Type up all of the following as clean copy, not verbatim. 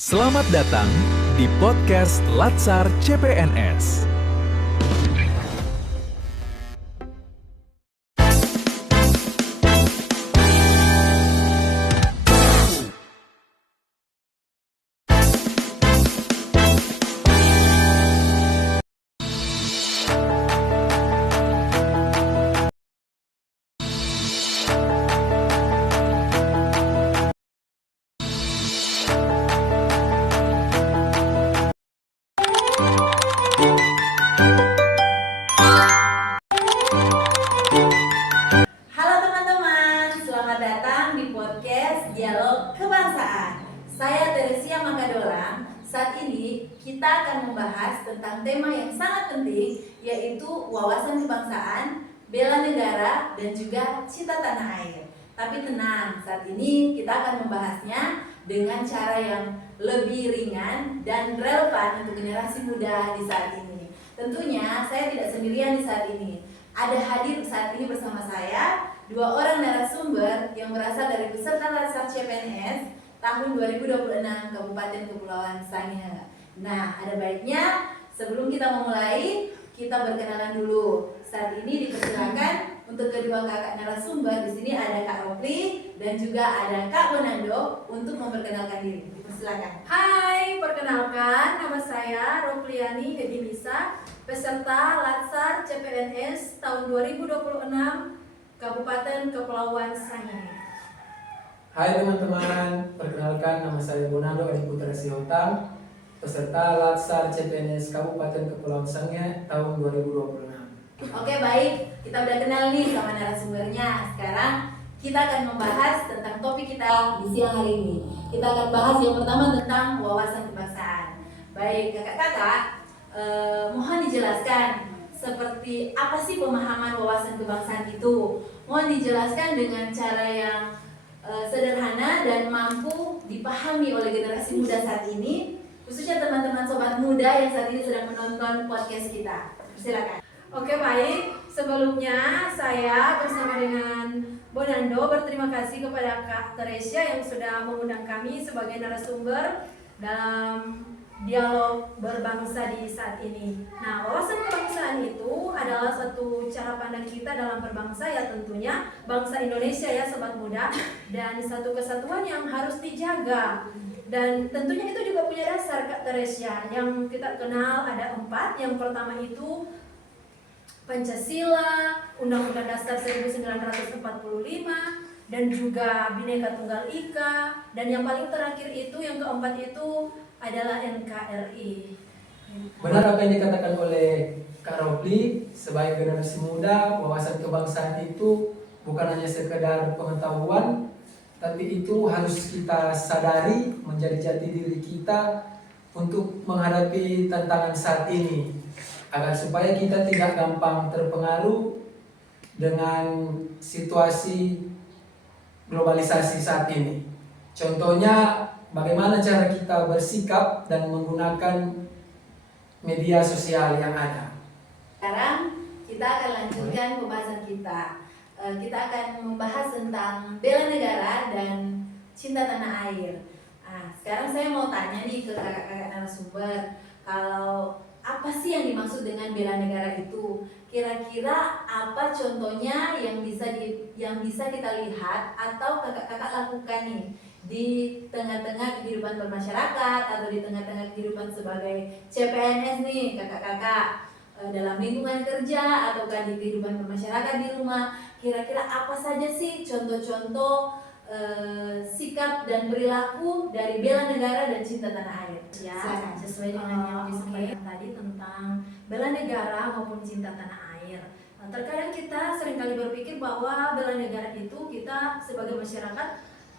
Selamat datang di podcast Latsar CPNS. Halo teman-teman, selamat datang di podcast Dialog Kebangsaan. Saya Teresia Makadolang. Saat ini kita akan membahas tentang tema yang sangat penting, yaitu wawasan kebangsaan, bela negara, dan juga cinta tanah air. Tapi tenang, saat ini kita akan membahasnya dengan cara yang lebih ringan dan relevan untuk generasi muda di saat ini. Tentunya saya tidak sendirian di saat ini. Ada hadir saat ini bersama saya dua orang narasumber yang berasal dari peserta Latsar CPNS tahun 2026 Kabupaten Kepulauan Sangihe. Nah, ada baiknya sebelum kita memulai, kita berkenalan dulu. Saat ini dipersilakan untuk kedua kakak narasumber. Di sini ada Kak Ropli dan juga ada Kak Bonando untuk memperkenalkan diri. Dipersilakan. Hai, perkenalkan nama saya Ropliani Hedimisa, peserta Latsar CPNS tahun 2026 Kabupaten Kepulauan Sangihe. Hai teman-teman, perkenalkan nama saya Bonando Adi Putra Sihotam, peserta Latsar CPNS Kabupaten Kepulauan Sangihe tahun 2026. Oke, baik, kita udah kenal nih sama narasumbernya. Sekarang kita akan membahas tentang topik kita di siang hari ini. Kita akan bahas yang pertama tentang wawasan kebangsaan. Baik, kakak-kakak, mohon dijelaskan seperti apa sih pemahaman wawasan kebangsaan itu. Mohon dijelaskan dengan cara yang sederhana dan mampu dipahami oleh generasi muda saat ini, khususnya teman-teman sobat muda yang saat ini sedang menonton podcast kita. Silakan. Oke, baik. Sebelumnya saya bersama dengan Bonando berterima kasih kepada Kak Teresia yang sudah mengundang kami sebagai narasumber dalam dialog berbangsa di saat ini. Nah, wawasan kebangsaan itu adalah satu cara pandang kita dalam berbangsa, ya tentunya bangsa Indonesia ya sobat muda, dan satu kesatuan yang harus dijaga. Dan tentunya itu juga punya dasar Kak Teresia yang kita kenal ada 4. Yang pertama itu Pancasila, Undang-Undang Dasar 1945, dan juga Bhinneka Tunggal Ika, dan yang paling terakhir itu yang keempat itu adalah NKRI. Benar apa yang dikatakan oleh Kak Ropli, sebagai generasi muda, wawasan kebangsaan itu bukan hanya sekedar pengetahuan, tapi itu harus kita sadari menjadi jati diri kita untuk menghadapi tantangan saat ini, agar supaya kita tidak gampang terpengaruh dengan situasi globalisasi saat ini. Contohnya, bagaimana cara kita bersikap dan menggunakan media sosial yang ada. Sekarang kita akan lanjutkan pembahasan kita. Kita akan membahas tentang bela negara dan cinta tanah air. Nah, sekarang saya mau tanya nih ke kakak-kakak narasumber, kalau apa sih yang dimaksud dengan bela negara itu? Kira-kira apa contohnya yang bisa kita lihat atau kakak-kakak lakukan nih di tengah-tengah kehidupan bermasyarakat atau di tengah-tengah kehidupan sebagai CPNS nih kakak-kakak, dalam lingkungan kerja ataukah di kehidupan bermasyarakat di rumah? Kira-kira apa saja sih contoh-contoh sikap dan perilaku dari bela negara dan cinta tanah air? Ya, sesuai dengan yang disampaikan tadi tentang bela negara maupun cinta tanah air. Nah, terkadang kita seringkali berpikir bahwa bela negara itu kita sebagai masyarakat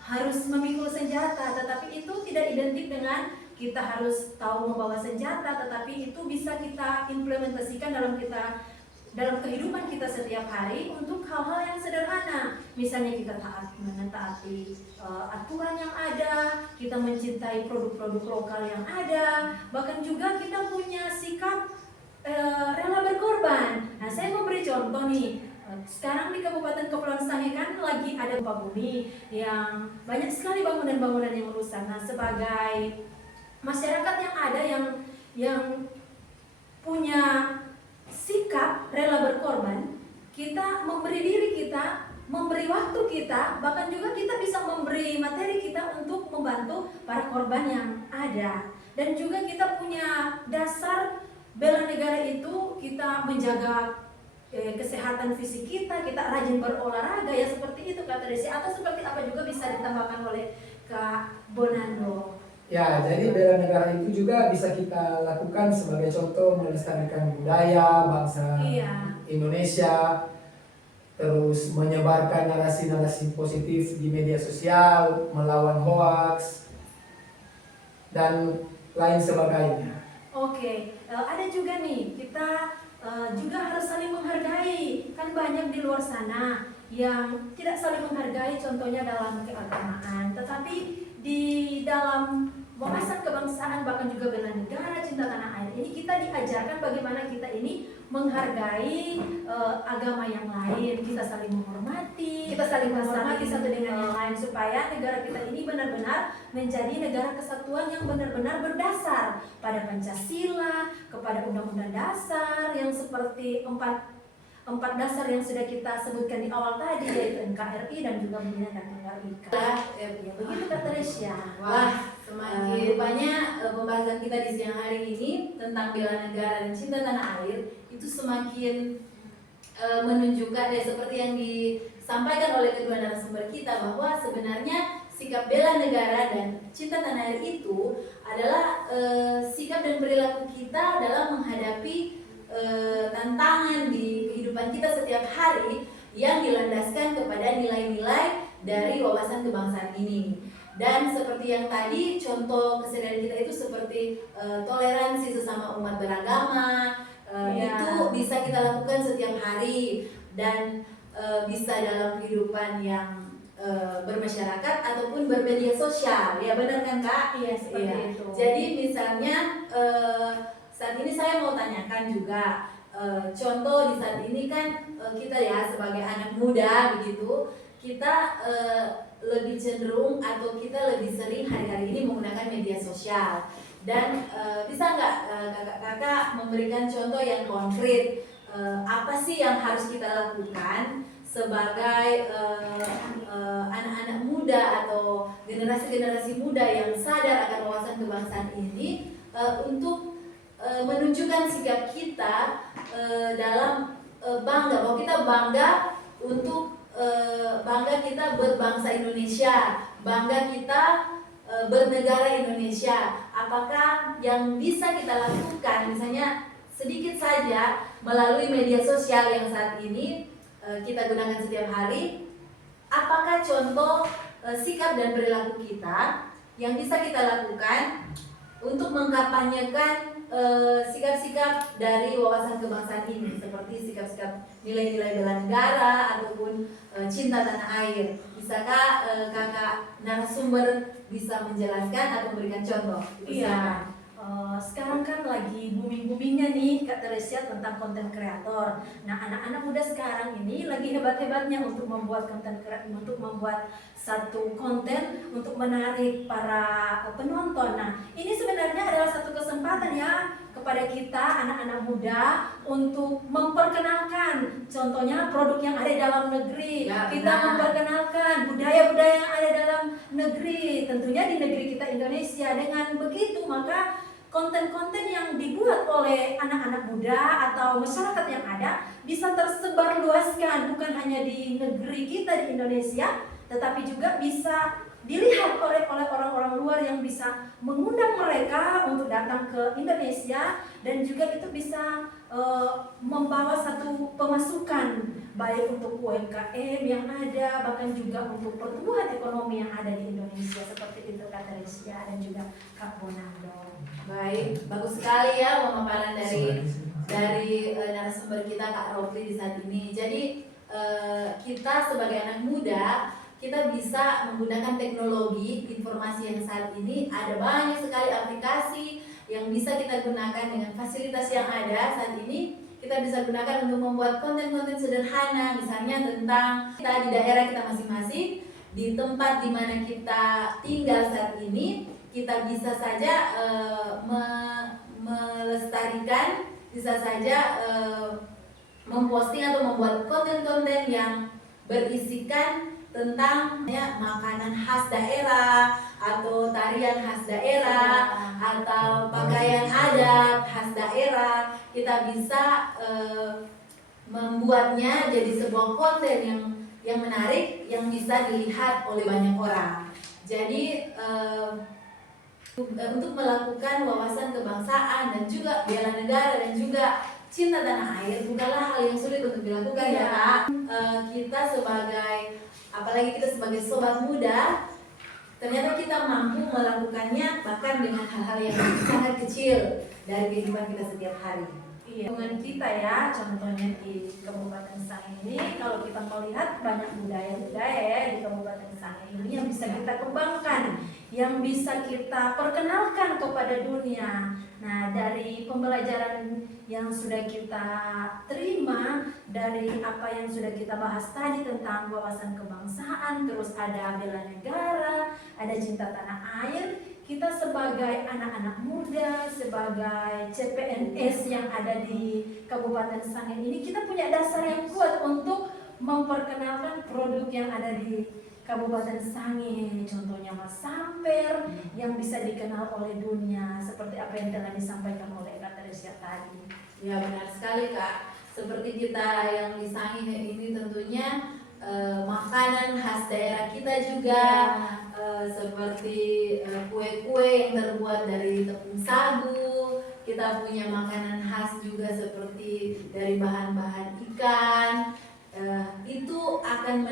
harus memikul senjata, tetapi itu tidak identik dengan kita harus tahu membawa senjata, tetapi itu bisa kita implementasikan dalam kehidupan kita setiap hari untuk hal-hal yang sederhana. Misalnya kita mentaati aturan yang ada, kita mencintai produk-produk lokal yang ada, bahkan juga kita punya sikap rela berkorban. Nah, saya memberi contoh nih. Sekarang di Kabupaten Kepulauan Sangihe kan lagi ada gempa bumi yang banyak sekali bangunan-bangunan yang rusak. Nah, sebagai masyarakat yang ada yang punya sikap rela berkorban, kita memberi diri kita, memberi waktu kita, bahkan juga kita bisa memberi materi kita untuk membantu para korban yang ada. Dan juga kita punya dasar bela negara itu, kita menjaga kesehatan fisik kita rajin berolahraga ya, seperti itu Kak Teresia. Atau seperti apa juga bisa ditambahkan oleh Kak Bonando? Ya, jadi bela negara itu juga bisa kita lakukan sebagai contoh melestarikan budaya bangsa Indonesia, terus menyebarkan narasi-narasi positif di media sosial, melawan hoaks, dan lain sebagainya. Oke, ada juga nih, kita juga harus saling menghargai. Kan banyak di luar sana yang tidak saling menghargai, contohnya dalam keagamaan, tetapi di dalam wawasan kebangsaan, bahkan juga bela negara, cinta tanah air ini, kita diajarkan bagaimana kita ini menghargai agama yang lain, kita saling menghormati satu dengan yang lain, supaya negara kita ini benar-benar menjadi negara kesatuan yang benar-benar berdasar pada Pancasila, kepada Undang-Undang Dasar yang seperti empat dasar yang sudah kita sebutkan di awal tadi, yaitu NKRI dan juga Bhinneka Tunggal Ika. Ya begitu Kak Teresia. Wah, semakin rupanya pembahasan kita di siang hari ini tentang bela negara dan cinta tanah air itu semakin menunjukkan seperti yang disampaikan oleh kedua narasumber kita, bahwa sebenarnya sikap bela negara dan cinta tanah air itu adalah sikap dan perilaku kita dalam menghadapi tantangan di kehidupan kita setiap hari yang dilandaskan kepada nilai-nilai dari wawasan kebangsaan ini. Dan seperti yang tadi, contoh kesadaran kita itu seperti toleransi sesama umat beragama, itu bisa kita lakukan setiap hari, dan bisa dalam kehidupan yang bermasyarakat ataupun bermedia sosial. Ya benar kan Kak? Iya, seperti itu. Jadi misalnya saat ini saya mau tanyakan juga, contoh di saat ini kan kita ya sebagai anak muda begitu, kita lebih cenderung atau kita lebih sering hari-hari ini menggunakan media sosial. Dan bisa nggak kakak-kakak memberikan contoh yang konkret, apa sih yang harus kita lakukan sebagai anak-anak muda atau generasi-generasi muda yang sadar akan wawasan kebangsaan ini, untuk menunjukkan sikap kita dalam bangga, bahwa kita bangga untuk bangga kita berbangsa Indonesia, bangga kita bernegara Indonesia. Apakah yang bisa kita lakukan, misalnya sedikit saja melalui media sosial yang saat ini kita gunakan setiap hari, apakah contoh sikap dan perilaku kita yang bisa kita lakukan untuk mengkampanyekan sikap-sikap dari wawasan kebangsaan ini, seperti sikap-sikap nilai-nilai bela negara ataupun cinta tanah air. Bisakah kakak narasumber bisa menjelaskan atau memberikan contoh? Iya. Sekarang kan lagi booming-boomingnya nih Kak Teresia tentang konten kreator. Nah, anak-anak muda sekarang ini lagi hebat-hebatnya untuk membuat konten kreator, untuk membuat satu konten untuk menarik para penonton. Nah, ini sebenarnya adalah satu kesempatan ya kepada kita anak-anak muda untuk memperkenalkan contohnya produk yang ada di dalam negeri. Kita memperkenalkan budaya-budaya yang ada dalam negeri, tentunya di negeri kita Indonesia. Dengan begitu maka konten-konten yang dibuat oleh anak-anak muda atau masyarakat yang ada bisa tersebar luaskan, bukan hanya di negeri kita di Indonesia, tetapi juga bisa dilihat oleh orang-orang luar yang bisa mengundang mereka untuk datang ke Indonesia, dan juga itu bisa membawa satu pemasukan baik untuk UMKM yang ada, bahkan juga untuk pertumbuhan ekonomi yang ada di Indonesia. Seperti itu Kak Teresia dan juga Kak Bonando. Baik, bagus sekali ya pemaparan dari narasumber kita Kak Rofli di saat ini. Jadi kita sebagai anak muda, kita bisa menggunakan teknologi informasi yang saat ini ada banyak sekali aplikasi yang bisa kita gunakan dengan fasilitas yang ada saat ini. Kita bisa gunakan untuk membuat konten-konten sederhana, misalnya tentang kita di daerah kita masing-masing, di tempat di mana kita tinggal saat ini. kita bisa saja melestarikan, bisa saja memposting atau membuat konten-konten yang berisikan tentang makanan khas daerah atau tarian khas daerah atau pakaian adat khas daerah. Kita bisa membuatnya jadi sebuah konten yang menarik, yang bisa dilihat oleh banyak orang. Jadi untuk melakukan wawasan kebangsaan dan juga bela negara dan juga cinta tanah air bukanlah hal yang sulit untuk dilakukan ya Kak. Kita apalagi kita sebagai sobat muda, ternyata kita mampu melakukannya bahkan dengan hal-hal yang sangat kecil dari kehidupan kita setiap hari. Iya, dengan kita ya, contohnya di Kabupaten Sangihe ini, kalau kita melihat banyak budaya-budaya ya di Kabupaten Sangihe ini yang bisa kita kembangkan, yang bisa kita perkenalkan kepada dunia. Nah, dari pembelajaran yang sudah kita terima, dari apa yang sudah kita bahas tadi tentang wawasan kebangsaan, terus ada bela negara, ada cinta tanah air, kita sebagai anak-anak muda, sebagai CPNS yang ada di Kabupaten Sangihe ini, kita punya dasar yang kuat untuk memperkenalkan produk yang ada di Kabupaten Sangihe. Contohnya Mas Samper yang bisa dikenal oleh dunia, seperti apa yang telah disampaikan oleh Kak Teresia tadi. Ya benar sekali Kak. Seperti kita yang di Sangihe ini tentunya makanan khas daerah kita juga. Seperti kue-kue yang terbuat dari tepung sagu. Kita punya makanan khas juga seperti dari bahan-bahan ikan. Itu akan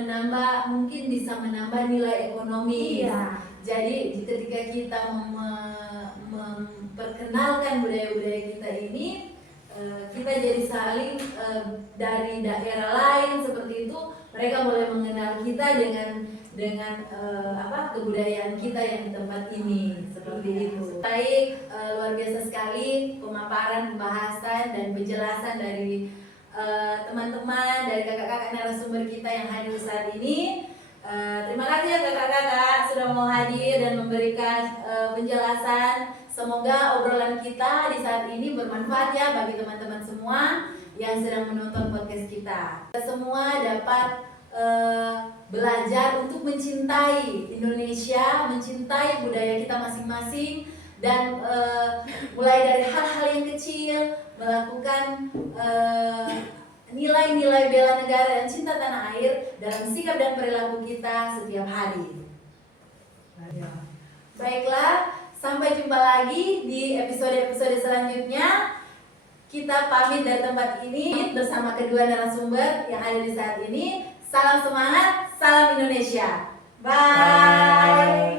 mungkin bisa menambah nilai ekonomi. Iya. Jadi ketika kita memperkenalkan budaya-budaya kita ini, kita jadi saling dari daerah lain seperti itu, mereka boleh mengenal kita dengan kebudayaan kita yang di tempat ini seperti itu. Baik, luar biasa sekali pemaparan, pembahasan dan penjelasan dari teman-teman, dari kakak-kakak narasumber kita yang hadir saat ini. Terima kasih ya kakak-kakak sudah mau hadir dan memberikan penjelasan. Semoga obrolan kita di saat ini bermanfaat ya bagi teman-teman semua yang sedang menonton podcast kita. Kita semua dapat belajar untuk mencintai Indonesia, mencintai budaya kita masing-masing, dan mulai dari hal-hal yang kecil, melakukan nilai-nilai bela negara dan cinta tanah air dalam sikap dan perilaku kita setiap hari. Baiklah, sampai jumpa lagi di episode-episode selanjutnya. Kita pamit dari tempat ini bersama kedua narasumber yang ada di saat ini. Salam semangat, salam Indonesia. Bye.